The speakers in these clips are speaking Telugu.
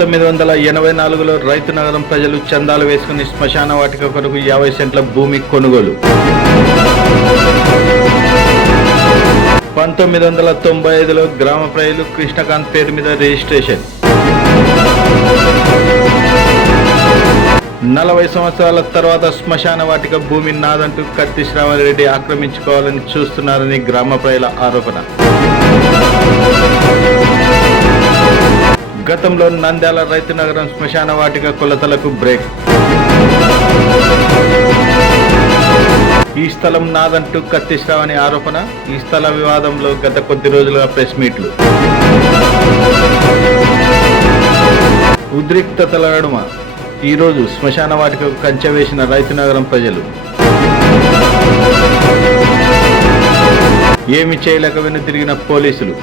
1984లో రైతు నగరం ప్రజలు చందాలు వేసుకుని శ్మశాన వాటిక కొరకు 50 సెంట్ల భూమి కొనుగోలు. 1995లో గ్రామ ప్రజలు కృష్ణకాంత్ పేరు మీద రిజిస్ట్రేషన్. 40 సంవత్సరాల తర్వాత శ్మశాన వాటిక భూమి నాదంటూ కత్తి శ్రావణరెడ్డి ఆక్రమించుకోవాలని చూస్తున్నారని గ్రామ ప్రజల ఆరోపణ. గతంలో నంద్యాల రైతు నగరం శ్మశాన వాటిక కొలతలకు బ్రేక్. ఈ స్థలం నాదంటూ కత్తి శ్రావణి ఆరోపణ. ఈ స్థల వివాదంలో గత కొద్ది రోజులుగా ప్రెస్ మీట్లు. ఉద్రిక్తతల నడుమ ఈరోజు శ్మశాన వాటికకు కంచె వేసిన రైతు నగరం ప్రజలు. ఏమి చేయలేక వెనుతిరిగిన పోలీసులు.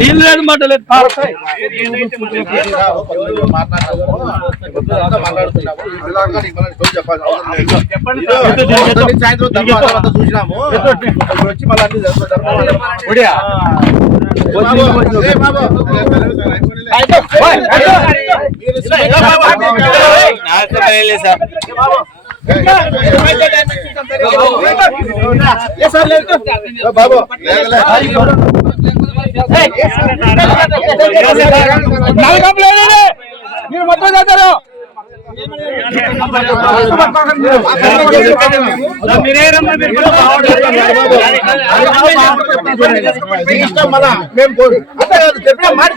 నీళ్ళు లేదు మాటలేదు. చూసినాము వచ్చి బాబు మీరు మొత్తం చేస్తారు. చెప్పిన మాట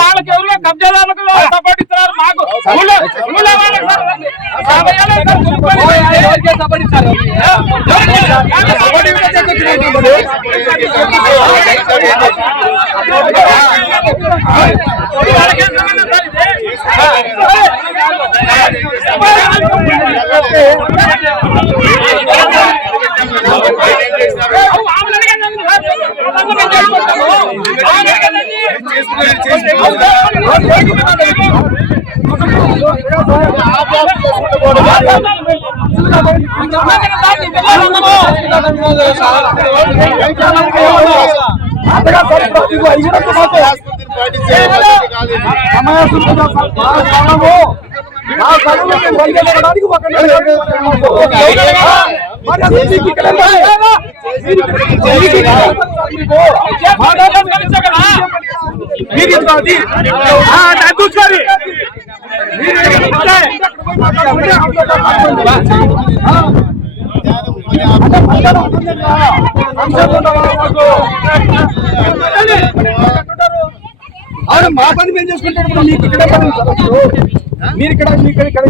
వాళ్ళకి ఎవరు కబ్జాదారులకు సపోర్ట్ ఇస్తున్నారు మాకు సపోర్ట్ ఇస్తారు అవును మా పని మేము చేసుకుంటాడు మీకు ఇక్కడ మీరు ఇక్కడ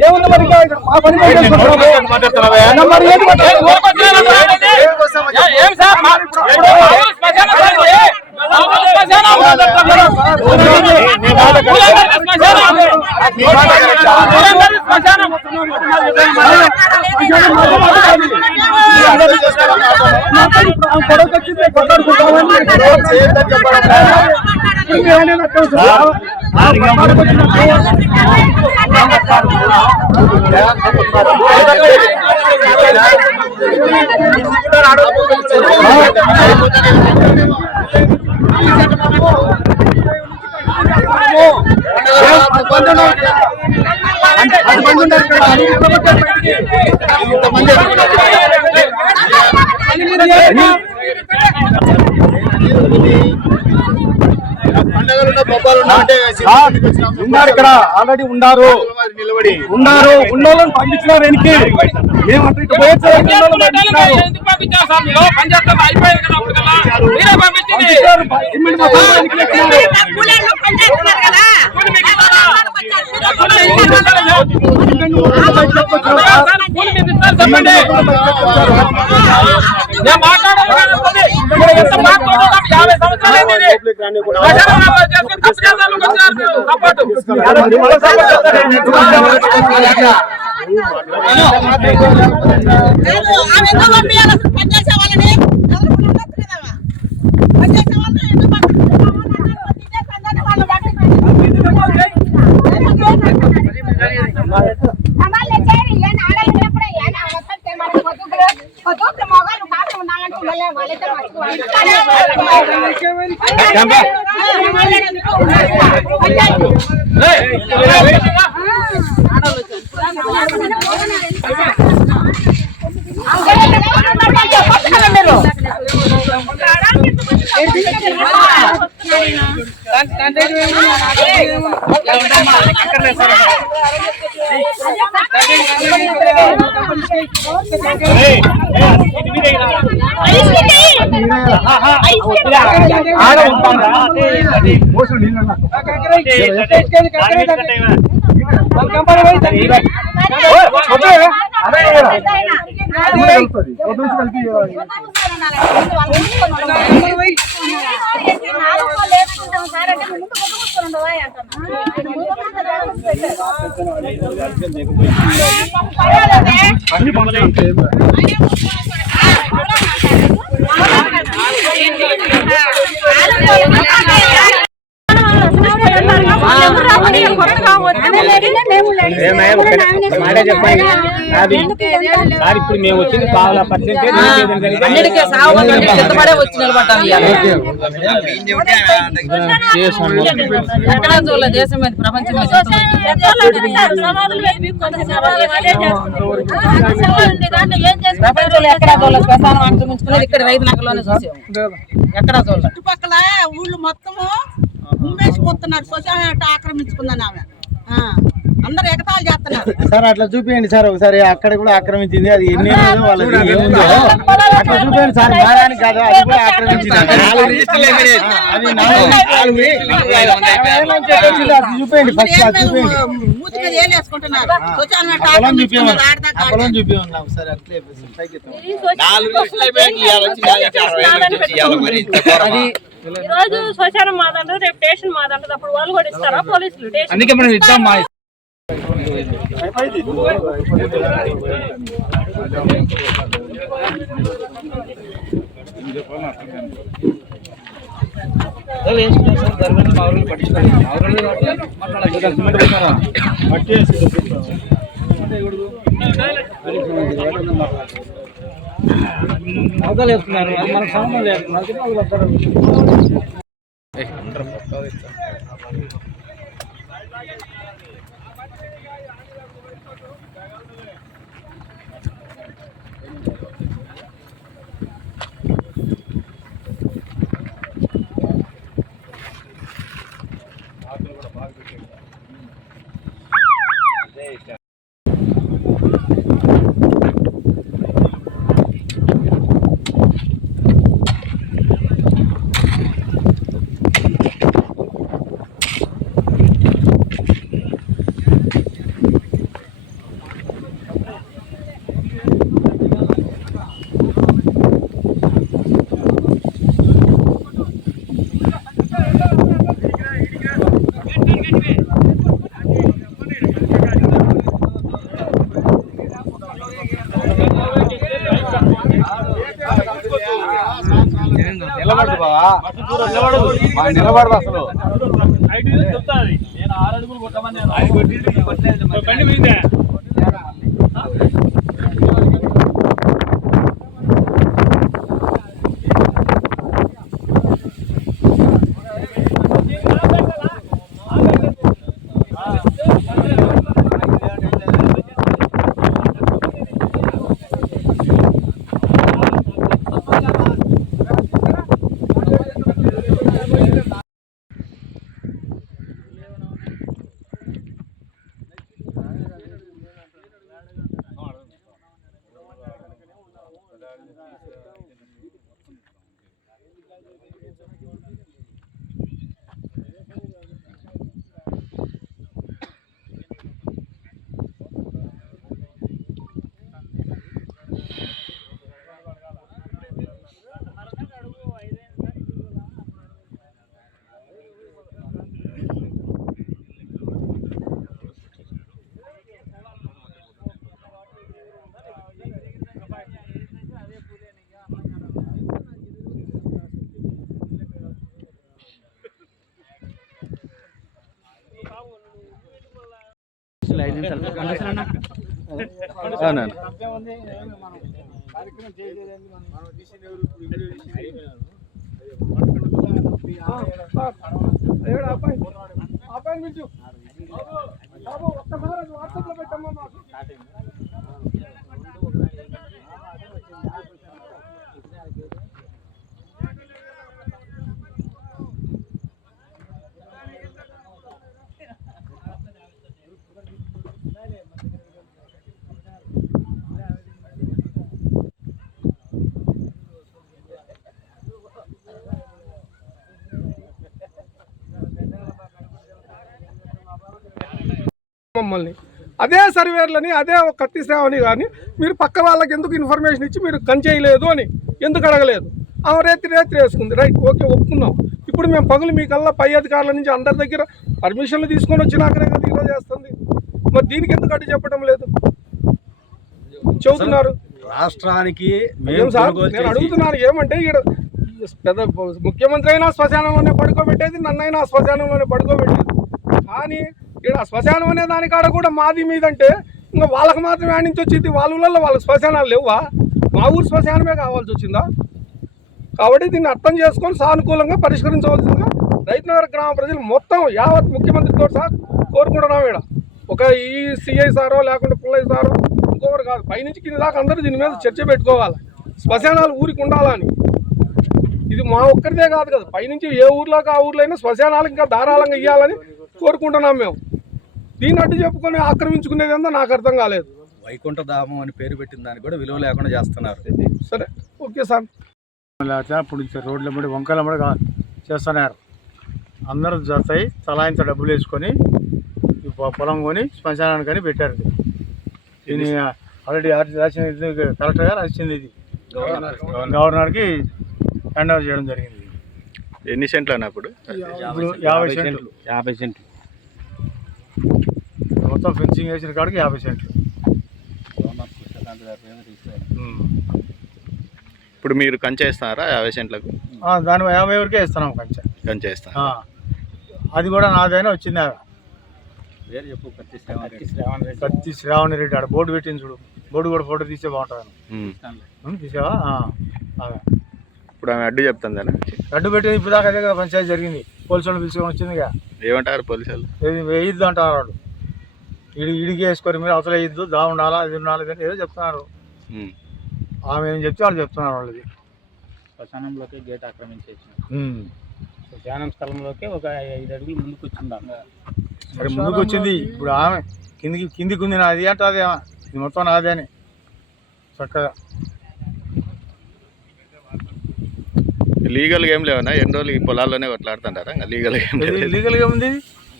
ఏముంది మరి మా పని మేము చేసుకుంటాం మరి ఉన్నారు ఇక్కడ ఆల్రెడీ ఉన్నారు ఉన్నోళ్ళని పంపించినారు వెనక్కి మేమంటే ఇటు ఇప్పుడు మేము వచ్చింది కావాలా పర్సెంటేజ్ ఎక్కడా చూడలేదు దేశం మీద ప్రపంచం ప్రపంచంలో ఎక్కడా చూడలేదు శ్మశానం అంటుకుంచుకునేది ఇక్కడ రైతునగర్లోనే చూసాము ఎక్కడా చూడలేదు చుట్టుపక్కల ఊళ్ళు మొత్తము ఉమ్మేసిపోతున్నారు శ్మశానం ఆక్రమించుకుందని ఆమె అందరు ఎగతాలు చేస్తున్నారు సార్ అట్లా చూపించండి సార్ ఒకసారి అక్కడ కూడా ఆక్రమించింది అది ఎన్ని వాళ్ళకి ఏముందో అట్లా చూపించండి సార్ మారానికి కాదు అది కూడా ఆక్రమించింది చూపించండి ఫస్ట్ చూపించండి మూతి మీద ఏలు వేసుకుంటున్నారు పొలం చూపించమన్నా ఒకసారి అట్లే ఈ రోజు శ్మశానం మాదంటారు, రేపు స్టేషన్ మాదంటారు. అప్పుడు వాళ్ళు కూడా ఇస్తారా పోలీసులు? అందుకే మనం ఇద్దాం మా అవతలు వేస్తున్నారు మనకు సంబంధం లేదు. నిలబడదు బావా నిలబడదు అసలు నేను 6 అడుగులు కొట్టమని మమ్మల్ని అదే సర్వేర్లని అదే కత్తి శ్రావణి కానీ మీరు పక్క వాళ్ళకి ఎందుకు ఇన్ఫర్మేషన్ ఇచ్చి మీరు కంచేయలేదు అని ఎందుకు అడగలేదు? ఆమె రేత్రి వేసుకుంది, రైట్, ఓకే, ఒప్పుకుందాం. ఇప్పుడు మేము పగులు మీకల్లా పై అధికారుల నుంచి అందరి దగ్గర పర్మిషన్లు తీసుకొని వచ్చినాకనే కదా ఇలా చేస్తుంది. మరి దీనికి ఎందుకు అడ్డు చెప్పడం లేదు? చెబుతున్నారు రాష్ట్రానికి ఏం సార్, నేను అడుగుతున్నాను ఏమంటే ఈడ పెద్ద ముఖ్యమంత్రి అయినా శ్మశానంలోనే పడుకోబెట్టేది, నన్నైనా శ్మశానంలోనే పడుకోబెట్టేది. కానీ ఇక్కడ శ్మశానం అనే దానికాడ కూడా మాది మీదంటే ఇంకా వాళ్ళకి మాత్రం యాడ్ నుంచి వచ్చింది, వాళ్ళ ఊళ్ళల్లో వాళ్ళకి శ్మశానాలు లేవా? మా ఊరు శ్మశానమే కావాల్సి వచ్చిందా? కాబట్టి దీన్ని అర్థం చేసుకొని సానుకూలంగా పరిష్కరించవలసిందిగా రైతునగర్ గ్రామ ప్రజలు మొత్తం యావత్ ముఖ్యమంత్రితో సార్ కోరుకుంటున్నాం. ఇక్కడ ఒక ఈ సిఐ సారో లేకుంటే పుల్లయ్య సారో ఇంకొకరు కాదు, పైనుంచి కింద దాకా అందరూ దీని మీద చర్చ పెట్టుకోవాలి. శ్మశానాలు ఊరికి ఉండాలని, ఇది మా ఒక్కరిదే కాదు కదా, పైనుంచి ఏ ఊర్లోకి ఆ ఊర్లో అయినా శ్మశానాలు ఇంకా ధారాళంగా ఇవ్వాలని కోరుకుంటున్నాం మేము. దీన్ని అడ్డు చెప్పుకొని ఆక్రమించుకునేది అంతా నాకు అర్థం కాలేదు. వైకుంఠ ధామం అని పేరు పెట్టిన దాన్ని కూడా విలువ లేకుండా చేస్తున్నారు. సరే, ఓకే సార్. ఇప్పుడు రోడ్ల మీద వంకల మీద చేస్తున్నారు. అందరూ జతాయి తలాయింత డబ్బులు వేసుకొని పొలం కొని శ్మశానానికి అని పెట్టారు. దీన్ని ఆల్రెడీ రాసింది కలెక్టర్ గారు రాసింది, ఇది గవర్నర్కి హ్యాండ్ ఓవర్ చేయడం జరిగింది. ఎన్ని సెంట్లు అన్నప్పుడు? ఇప్పుడు 50 సెంట్లు మొత్తం ఫెన్సింగ్ వేసిన కాడికి 50 సెంట్లు. ఇప్పుడు మీరు కంచె ఇస్తున్నారా 50 సెంట్లకు? దాని 50 వరకే ఇస్తున్నాం కంచె ఇస్తాం. అది కూడా నాదైనా వచ్చింది. కత్తి శ్రావణి రెడ్డి ఆడ బోర్డు పెట్టింది చూడు, బోర్డు కూడా ఫోటో తీసే బాగుంటుంది. తీసావా? ఇప్పుడు ఆమె అడ్డు చెప్తుంది అన్న, అడ్డు పెట్టింది. ఇప్పుడు దాకా అదే కదా పంచాయతీ జరిగింది. పోలీసు వాళ్ళు పిలుచుకొని వచ్చిందిగా. ఏమంటారు పోలీసు వాళ్ళు? వేయద్దు అంటారు వాళ్ళు. ఇడికి వేసుకొని మీరు అవతల వేయద్దు, దా ఉండాలా, అది ఉండాలి అని ఏదో చెప్తున్నారు. ఆమె ఏం చెప్తే వాళ్ళు చెప్తున్నారు. వాళ్ళది శ్మశానంలోకి గేట్ ఆక్రమించేసి శ్మశానం స్థలంలోకి ఒక 5 అడుగులు ముందుకు వచ్చిందా? సరే, ముందుకు వచ్చింది. ఇప్పుడు ఆమె కిందికి ఉంది, నాది అంటే అదే, ఇది మొత్తం నాదే అని చక్కగా. లీగల్గా ఏం లేవన్నా? ఎన్ని రోజులు ఈ పొలాల్లోనే కొట్లాడుతుంటారా? లీగల్గా ఏం లేదు. లీగల్గా ఉంది.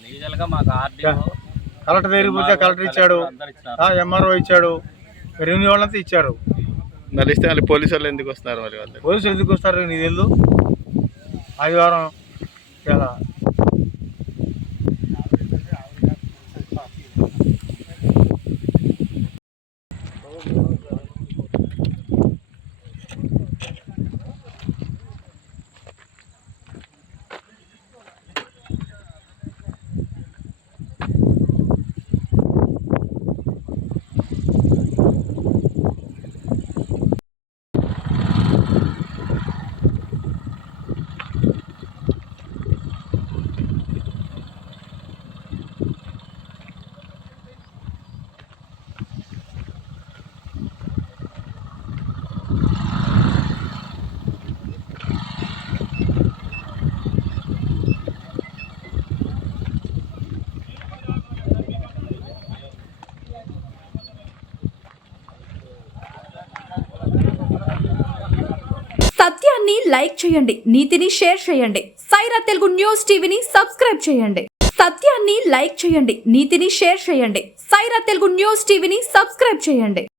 లీగల్గా మాకు కలెక్టర్ దగ్గరికి పోతే కలెక్టర్ ఇచ్చాడు, ఎంఆర్ఓ ఇచ్చాడు, రెవెన్యూ వాళ్ళంతా ఇచ్చారు. మరి ఇస్తే మళ్ళీ పోలీసు వాళ్ళు ఎందుకు వస్తున్నారు? మరి వాళ్ళు పోలీసులు ఎందుకు వస్తారు నీకు తెలుసు? ఆదివారం ఇలా సత్యాన్ని లైక్ చేయండి, నీతిని షేర్ చేయండి. సైరా తెలుగు న్యూస్ టీవీని సబ్స్క్రైబ్ చేయండి. సత్యాన్ని లైక్ చేయండి, నీతిని షేర్ చేయండి. సైరా తెలుగు న్యూస్ టీవీని సబ్స్క్రైబ్ చేయండి.